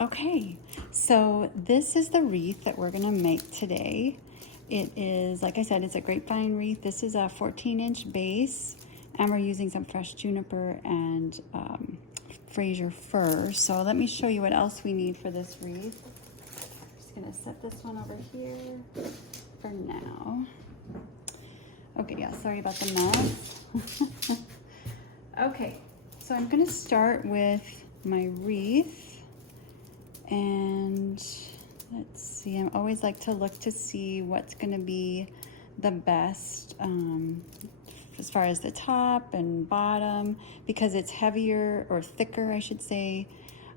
Okay, so this is the wreath that we're gonna make today. It is, like I said, it's a grapevine wreath. This is a 14-inch base, and we're using some fresh juniper and Fraser fir. So let me show you what else we need for this wreath. I'm just gonna set this one over here for now. Okay, yeah, sorry about the mess. Okay, so I'm gonna start with my wreath. And let's see, I always like to look to see what's going to be the best as far as the top and bottom, because it's heavier or thicker, I should say,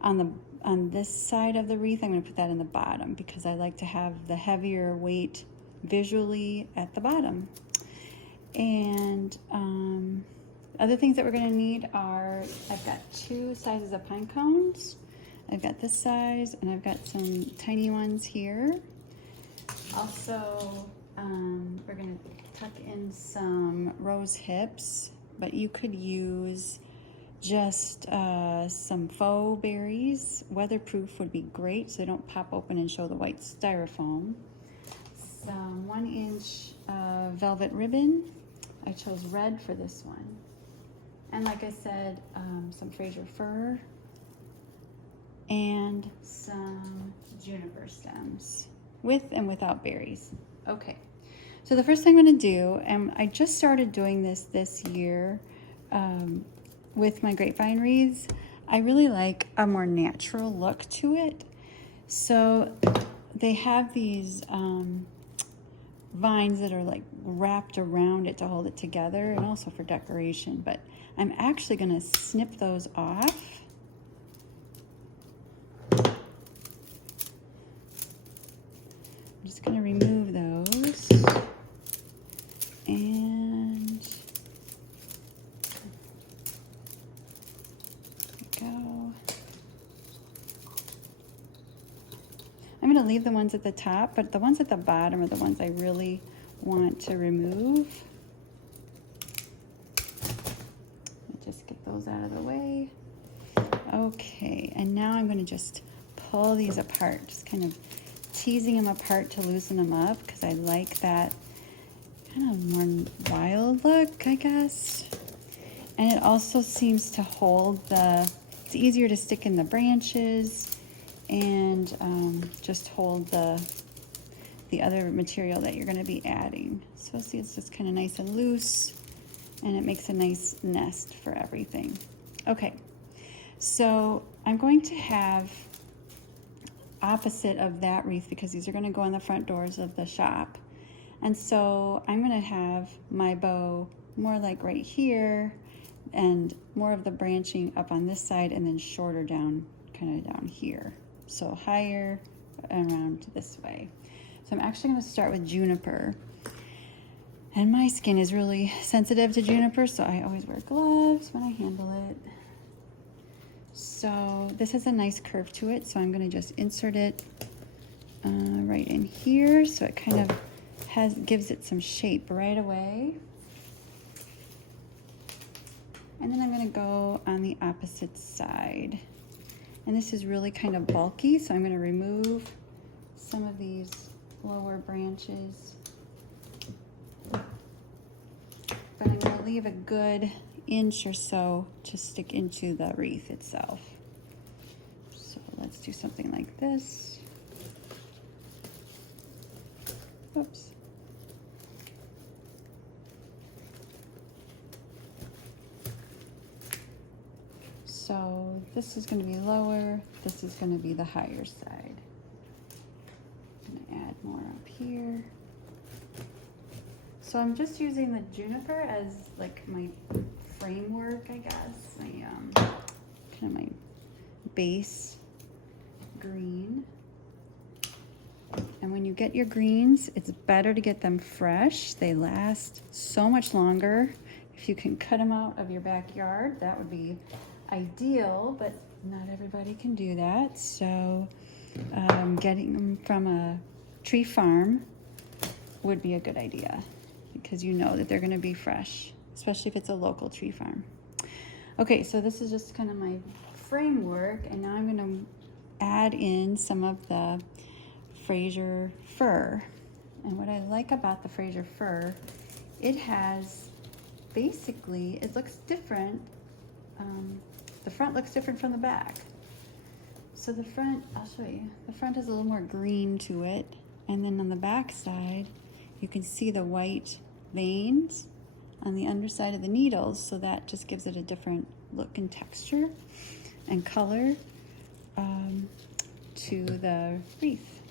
on this side of the wreath. I'm going to put that in the bottom because I like to have the heavier weight visually at the bottom. And other things that we're going to need are, I've got 2 sizes of pine cones. I've got this size, and I've got some tiny ones here. Also, we're gonna tuck in some rose hips, but you could use just some faux berries. Weatherproof would be great, so they don't pop open and show the white styrofoam. Some 1-inch velvet ribbon. I chose red for this one. And like I said, some Fraser fir, and some juniper stems, with and without berries. Okay, so the first thing I'm gonna do, and I just started doing this year with my grapevine wreaths, I really like a more natural look to it. So they have these vines that are like wrapped around it to hold it together, and also for decoration, but I'm actually gonna snip those off. I'm just going to remove those, and there we go. I'm going to leave the ones at the top, but the ones at the bottom are the ones I really want to remove. Just get those out of the way. Okay, and now I'm going to just pull these apart, just kind of teasing them apart to loosen them up, because I like that kind of more wild look, I guess. And it also seems to hold it's easier to stick in the branches, and just hold the other material that you're going to be adding. So see, it's just kind of nice and loose, and it makes a nice nest for everything. Okay, so I'm going to have opposite of that wreath, because these are going to go on the front doors of the shop, and so I'm going to have my bow more like right here, and more of the branching up on this side, and then shorter down, kind of down here, so higher and around this way. So I'm actually going to start with juniper, and my skin is really sensitive to juniper, so I always wear gloves when I handle it. So this has a nice curve to it, so I'm going to just insert it right in here, so it kind of gives it some shape right away. And then I'm going to go on the opposite side. And this is really kind of bulky, so I'm going to remove some of these lower branches. But I'm going to leave a good inch or so to stick into the wreath itself. So let's do something like this. Oops. So this is going to be lower, this is going to be the higher side. I'm going to add more up here. So I'm just using the juniper as like my framework, I guess, my kind of my base green. And when you get your greens, it's better to get them fresh. They last so much longer. If you can cut them out of your backyard, that would be ideal, but not everybody can do that. So getting them from a tree farm would be a good idea, because you know that they're going to be fresh, especially if it's a local tree farm. Okay, so this is just kind of my framework, and now I'm going to add in some of the Fraser fir. And what I like about the Fraser fir, it has basically, it looks different. The front looks different from the back. So the front, I'll show you, the front has a little more green to it. And then on the back side, you can see the white veins on the underside of the needles. So that just gives it a different look and texture and color to the wreath.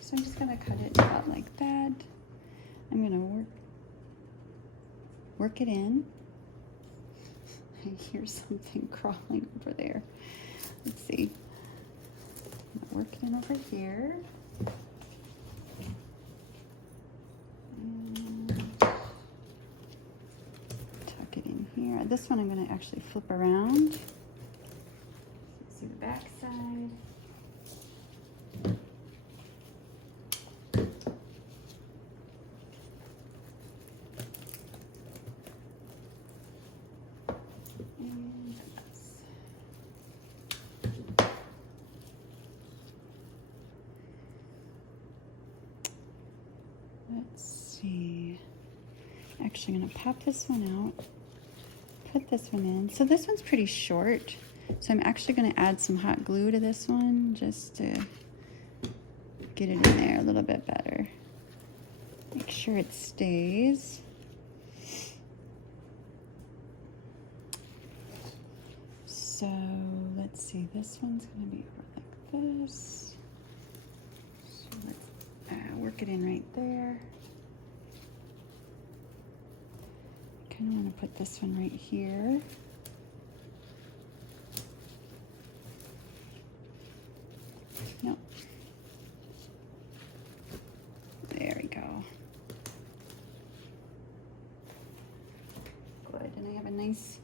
So I'm just gonna cut it out like that. I'm gonna work it in. I hear something crawling over there. Let's see. I'm gonna work it in over here. And tuck it in here. This one I'm gonna actually flip around. See the back side. Let's see. Actually, I'm gonna pop this one out, put this one in. So this one's pretty short. So I'm actually gonna add some hot glue to this one just to get it in there a little bit better. Make sure it stays. So let's see, this one's gonna be over like this. So let's work it in right there. Kind of want to put this one right here. Nope. There we go. Good, and I have a nice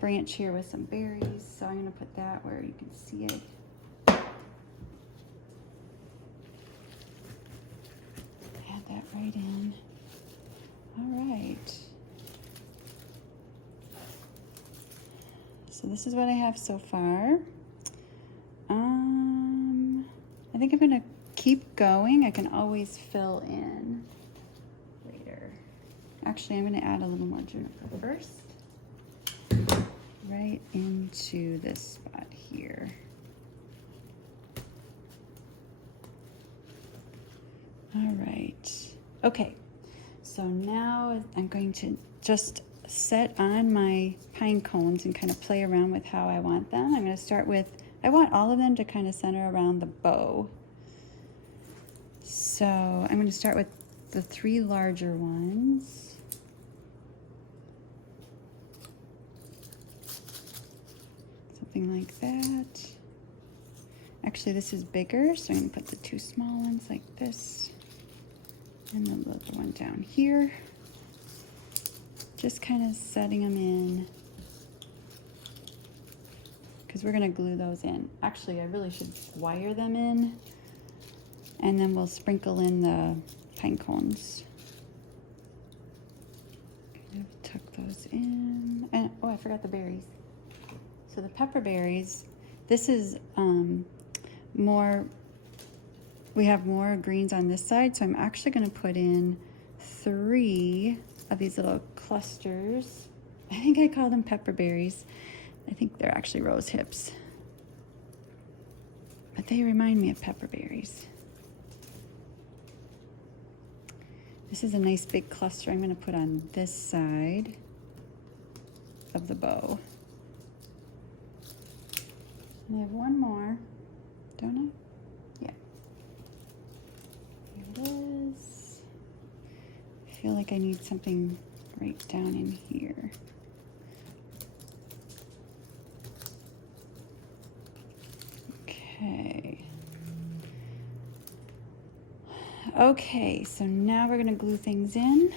branch here with some berries, so I'm going to put that where you can see it. Add that right in. All right. So this is what I have so far. I think I'm going to keep going. I can always fill in later. Actually, I'm going to add a little more juniper first. Right into this spot here. All right. Okay. So now I'm going to just set on my pine cones and kind of play around with how I want them. I'm going to start with, I want all of them to kind of center around the bow. So I'm going to start with the 3 larger ones. Something like that. Actually, this is bigger, so I'm going to put the 2 small ones like this. And the little one down here. Just kind of setting them in. Because we're going to glue those in. Actually, I really should wire them in. And then we'll sprinkle in the pine cones. Kind of tuck those in. And, oh, I forgot the berries. So the pepper berries, this is more... We have more greens on this side, so I'm actually going to put in 3 of these little clusters. I think I call them pepper berries. I think they're actually rose hips. But they remind me of pepper berries. This is a nice big cluster I'm going to put on this side of the bow. And I have one more, don't I? Yeah. Here it is. I feel like I need something right down in here. Okay. Okay, so now we're going to glue things in.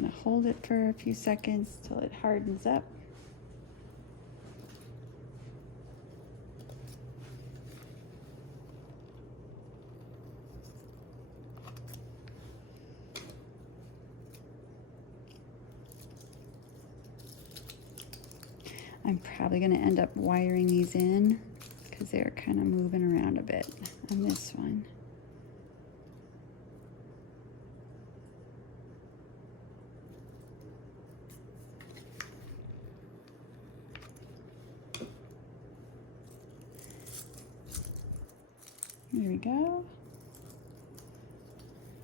gonna hold it for a few seconds till it hardens up. I'm probably going to end up wiring these in because they're kind of moving around a bit on this one. There we go.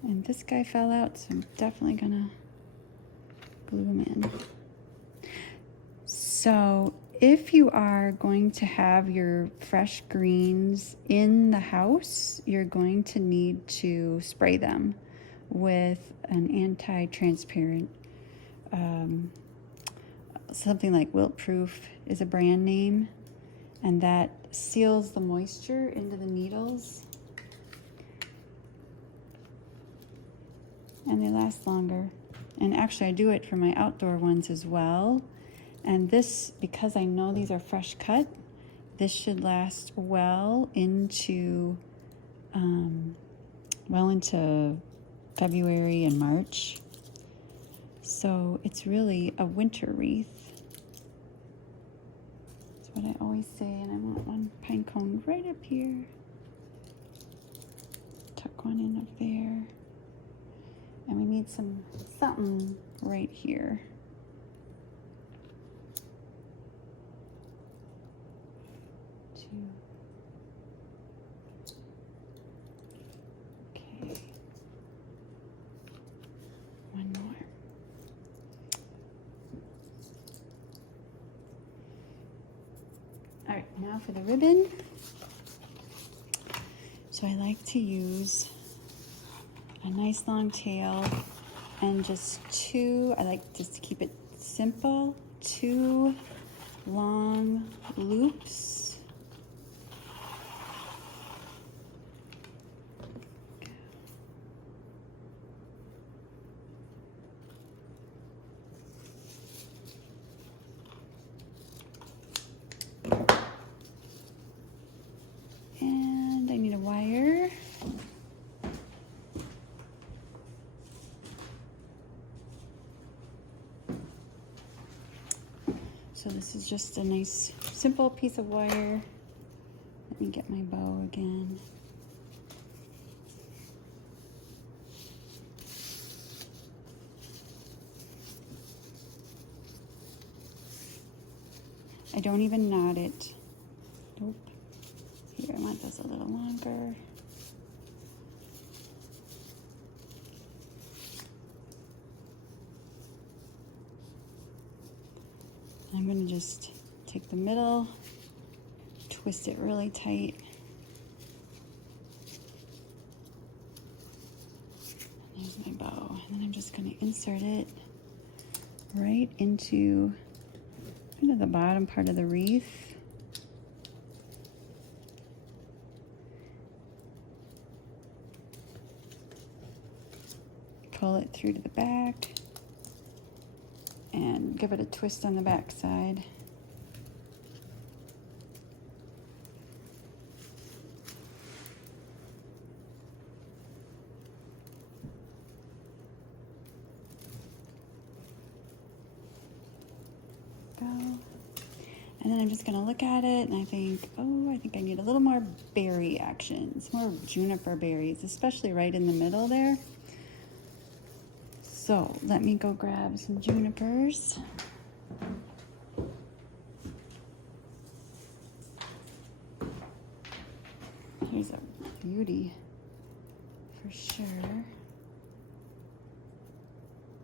And this guy fell out, so I'm definitely going to glue him in. So if you are going to have your fresh greens in the house, you're going to need to spray them with an anti-transparent, something like Wilt Proof is a brand name, and that seals the moisture into the needles. And they last longer. And actually I do it for my outdoor ones as well. And this, because I know these are fresh cut, this should last well into February and March. So it's really a winter wreath. That's what I always say, and I want one pine cone right up here. Tuck one in up there. And we need something right here. Okay. One more. All right, now for the ribbon. So I like to use a nice long tail and just I like just to keep it simple, 2 long loops. And I need a wire. So this is just a nice, simple piece of wire. Let me get my bow again. I don't even knot it. Nope. Here, I want this a little longer. I'm going to just take the middle, twist it really tight. There's my bow. And then I'm just going to insert it right into kind of the bottom part of the wreath. Pull it through to the back and give it a twist on the back side. Go. And then I'm just gonna look at it and I think, oh, I think I need a little more berry action. Some more juniper berries, especially right in the middle there. So let me go grab some junipers. Here's a beauty for sure.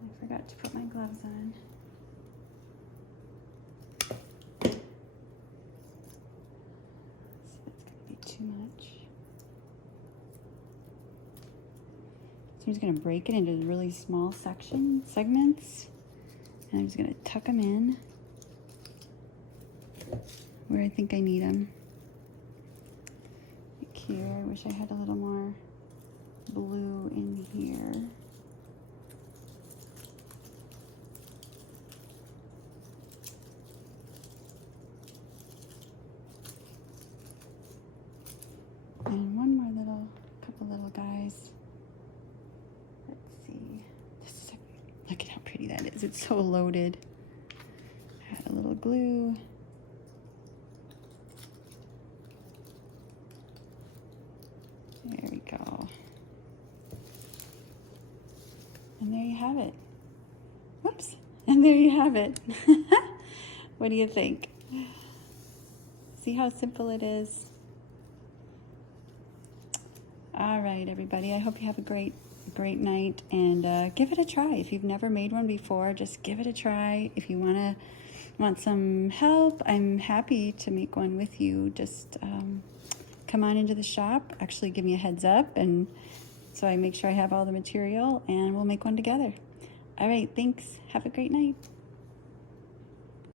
I forgot to put my gloves on. So that's gonna be too much. So I'm just going to break it into really small segments, and I'm just going to tuck them in where I think I need them. Like here, I wish I had a little more blue in here. because it's so loaded. Add a little glue. There we go. And there you have it. Whoops. And there you have it. What do you think? See how simple it is? All right, everybody. I hope you have a great night, and give it a try. If you've never made one before, just give it a try. If you want some help, I'm happy to make one with you. Just come on into the shop. Actually, give me a heads up, and so I make sure I have all the material, and we'll make one together. All right, thanks. Have a great night.